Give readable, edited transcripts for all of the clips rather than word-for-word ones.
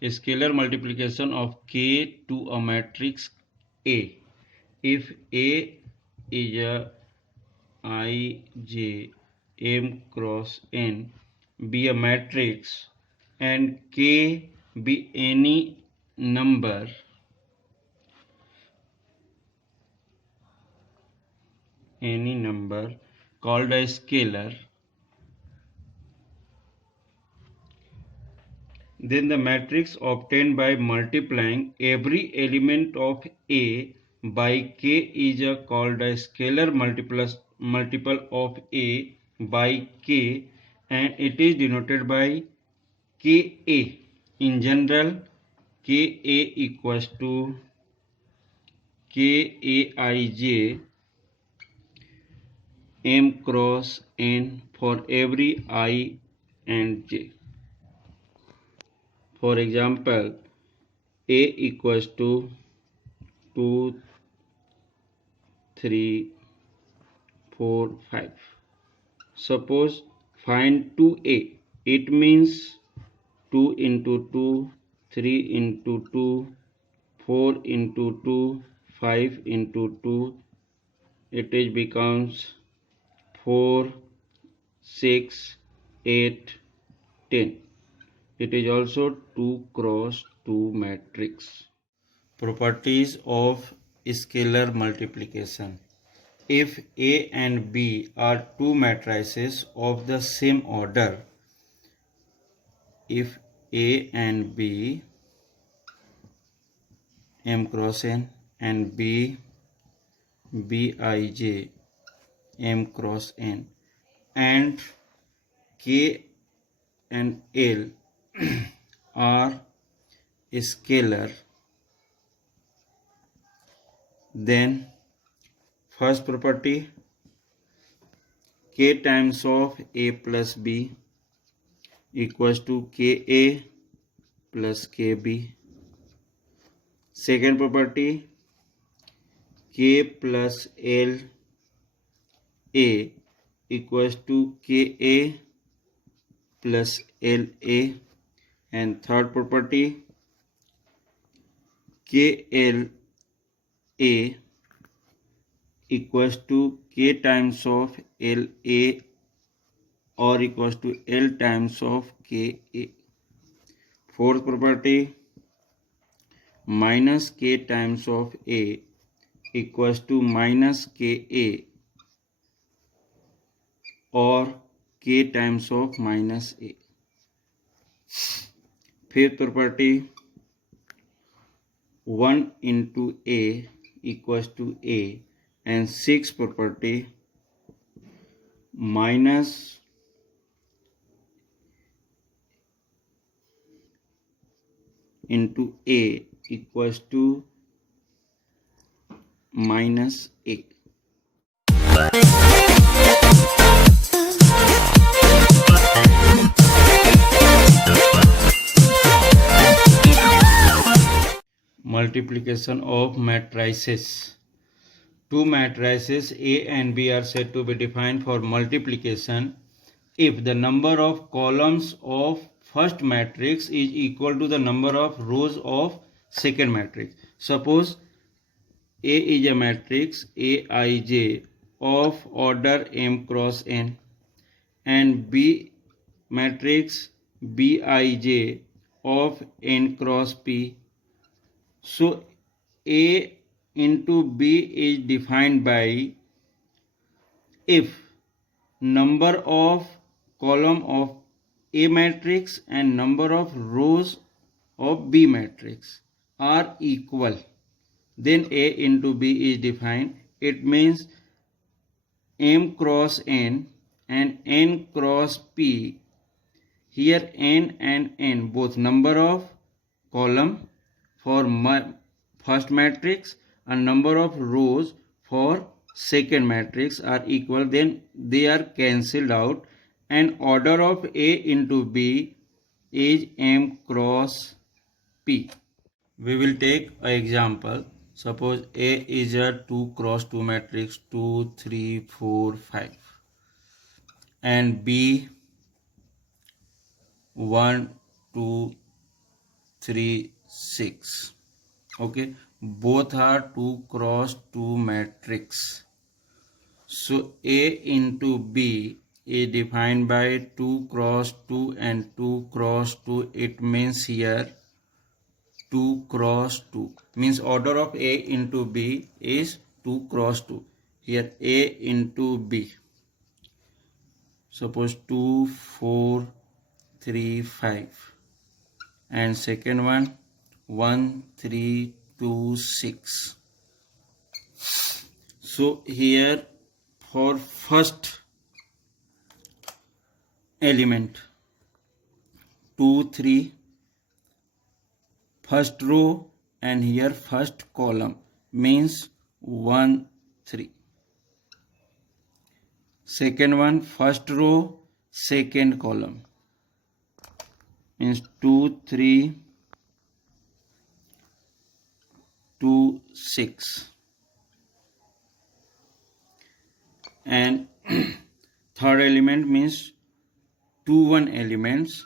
Scalar multiplication of K to a matrix A. If A is a I, J, M cross N be a matrix and K be any number called a scalar, then the matrix obtained by multiplying every element of A by K is called a scalar multiple of A by K, and it is denoted by Ka. In general, Ka equals to Kaij M cross N for every I and J. For example, A equals to 2, 3, 4, 5. Suppose find 2A. It means 2 into 2, 3 into 2, 4 into 2, 5 into 2. It is becomes 4, 6, 8, 10. It is also 2 cross 2 matrix. Properties of scalar multiplication. If A and B are two matrices of the same order, if A and B, M cross N, and B, Bij, M cross N, and K and L are scalar, then first property, K times of A plus B equals to Ka plus Kb. Second property, K plus L A equals to Ka plus La. And third property, KLA equals to K times of LA or equals to L times of Ka. Fourth property, minus K times of A equals to minus Ka or K times of minus A. Fifth property, 1 into A equals to A. And sixth property, minus into A equals to minus A. Multiplication of matrices. Two matrices A and B are said to be defined for multiplication if the number of columns of first matrix is equal to the number of rows of second matrix. Suppose A is a matrix Aij of order M cross N and B matrix Bij of N cross P. So A into B is defined by if number of column of A matrix and number of rows of B matrix are equal, then A into B is defined. It means M cross N and N cross P. Here N and N both number of column for first matrix and number of rows for second matrix are equal, then they are cancelled out and order of A into B is M cross P. We will take an example. Suppose A is a 2 cross 2 matrix 2, 3, 4, 5 and B 1, 2, 3, 6. Okay, both are 2 cross 2 matrix. So A into B is defined by 2 cross 2 and 2 cross 2. It means here 2 cross 2 means order of A into B is 2 cross 2. Here A into B. Suppose 2, 4, 3, 5. And second one 1, 3, 2, 6. So here for first element 2, 3, first row, and here first column means 1, 3. Second one first row, second column means 2, 3, 2, 6. And third element means 2, 1 elements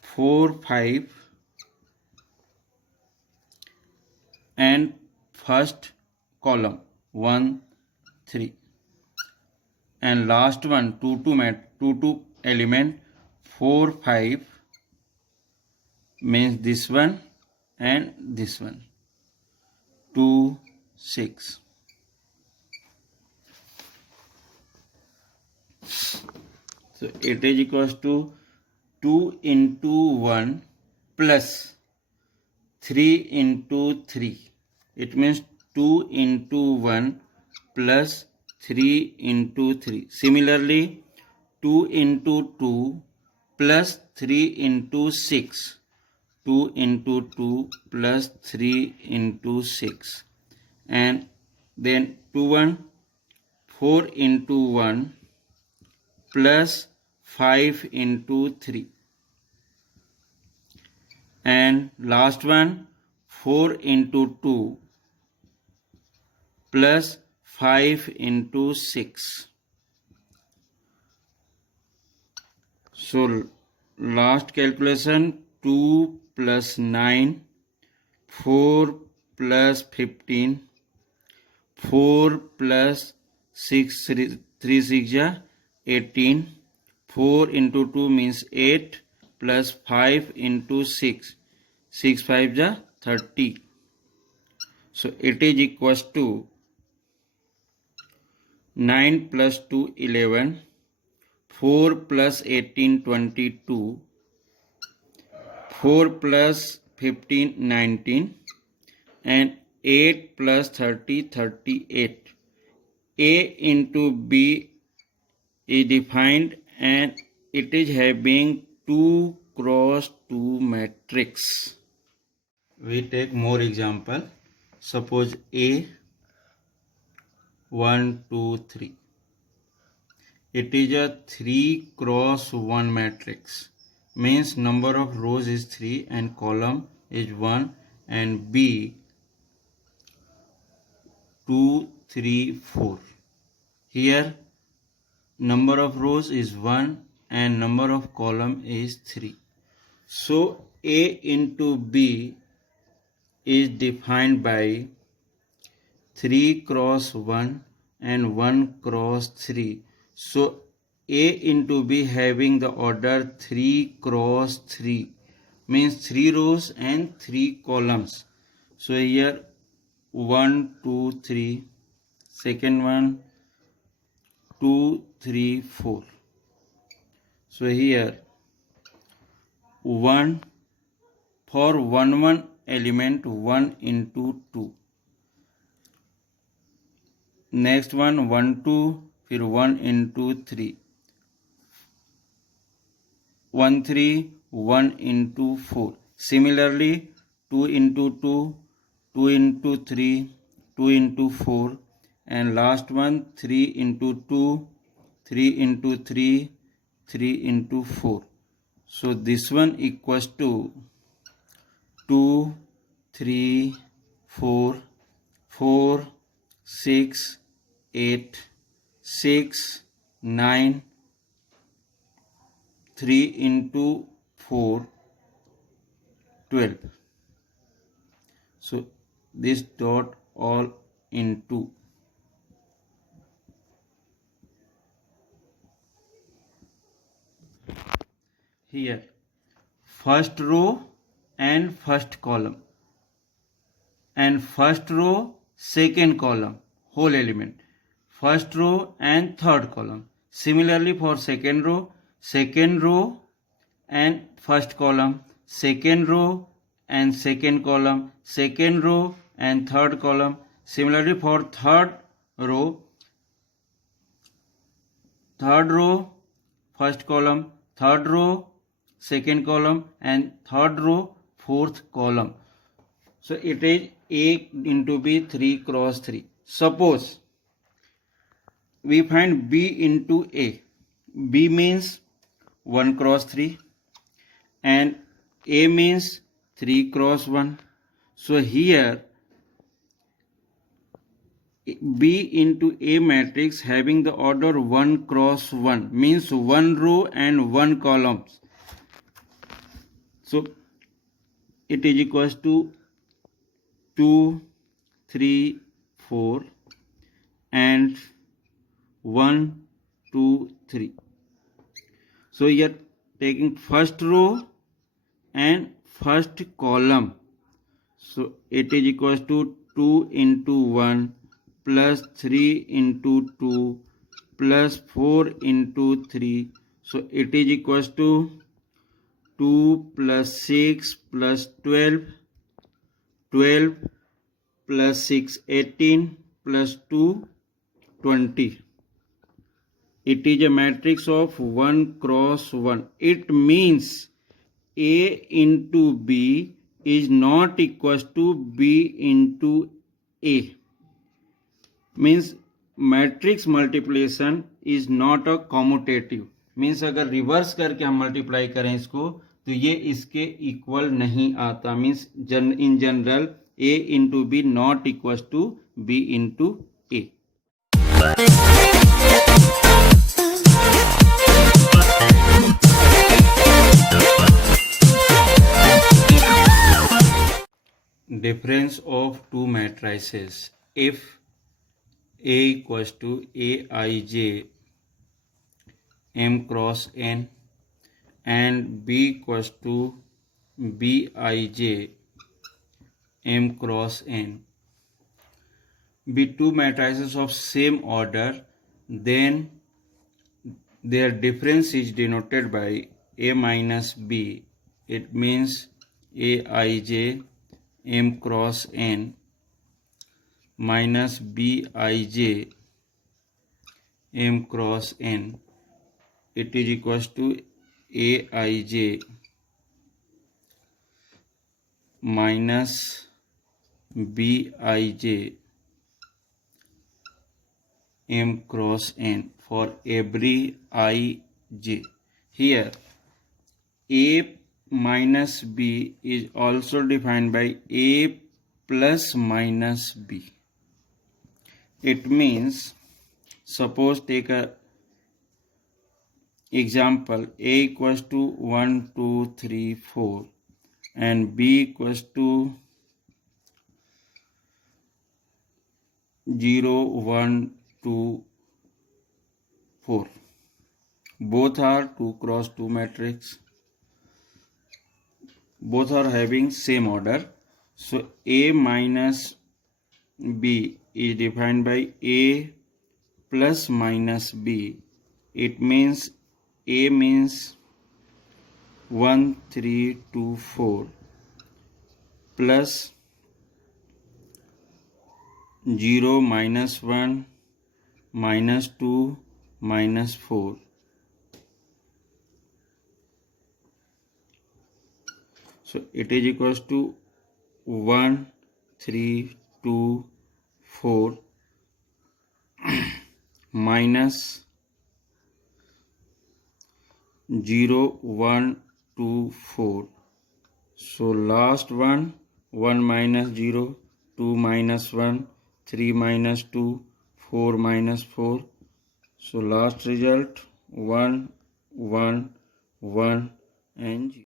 4, 5 and first column 1, 3. And last one 2, 2 element 4, 5 means this one and this one 2, 6. So it is equals to 2 into 1 plus 3 into 3. It means 2 into 1 plus 3 into 3. Similarly, 2 into 2 plus 3 into 6. 2 into 2 plus 3 into 6. And then 2, 1, 4 into 1 plus 5 into 3. And last one 4 into 2 plus 5 into 6. So last calculation 2 plus 9, 4 plus 15, 4 plus 6, 3 6 ja 18, 4 into 2 means 8 plus 5 into 6, 6 5 ja 30. So it is equals to 9 plus 2 11, 4 plus 18 22, 4 plus 15 19, and 8 plus 30 38. A into B is defined and it is having 2 cross 2 matrix. We take more example. Suppose A 1 2 3. It is a 3 cross 1 matrix. Means number of rows is 3 and column is 1, and B 2 3 4. Here number of rows is 1 and number of column is 3. So A into B is defined by 3 cross 1 and 1 cross 3. So A into B having the order 3 cross 3 means 3 rows and 3 columns. So here 1 2 3, second one 2 3 4. So here 1 for 1 1 element 1 into 2. Next one 1 2, फिर 1 into 3, 1 3, 1 into 4. Similarly 2 into 2, 2 into 3, 2 into 4, and last one 3 into 2, 3 into 3, 3 into 4. So this one equals to 2 3 4 4 6 8 6 9, 3 into 4 12. So this dot all into here first row and first column, and first row second column whole element, first row and third column. Similarly for second row and first column, second row and second column, second row and third column. Similarly for third row, first column, third row, second column, and third row, fourth column. So it is A into B 3 cross 3. Suppose we find B into A. B means 1 cross 3 and A means 3 cross 1. So here B into A matrix having the order 1 cross 1 means 1 row and 1 column. So it is equals to 2, 3, 4 and 1, 2, 3. So here taking first row and first column. So it is equals to 2 into 1 plus 3 into 2 plus 4 into 3. So it is equals to 2 plus 6 plus 12, 12 plus 6, 18 plus 2, 20. It is a matrix of 1 cross 1. It means A into B is not equals to B into A. Means matrix multiplication is not a commutative. Means अगर reverse करके हम multiply करें इसको तो ये इसके equal नहीं आता. Means in general A into B not equal to B into A. Difference of two matrices. If A equals to Aij M cross N and B equals to Bij M cross N be two matrices of same order, then their difference is denoted by A minus B. It means Aij M cross N minus Bij M cross N. It is equals to Aij minus Bij M cross N for every Ij. Here A minus B is also defined by A plus minus B. It means, suppose take a example, A equals to 1, 2, 3, 4 and B equals to 0, 1, 2, 4. Both are 2 cross 2 matrix. Both are having same order. So A minus B is defined by A plus minus B. It means A means 1, 3, 2, 4 plus 0, minus 1, minus 2, minus 4. So it is equals to 1, 3, 2, 4 minus 0, 1, 2, 4. So last one, 1 minus 0, 2 minus 1, 3 minus 2, 4 minus 4. So last result 1, 1, 1 and 0.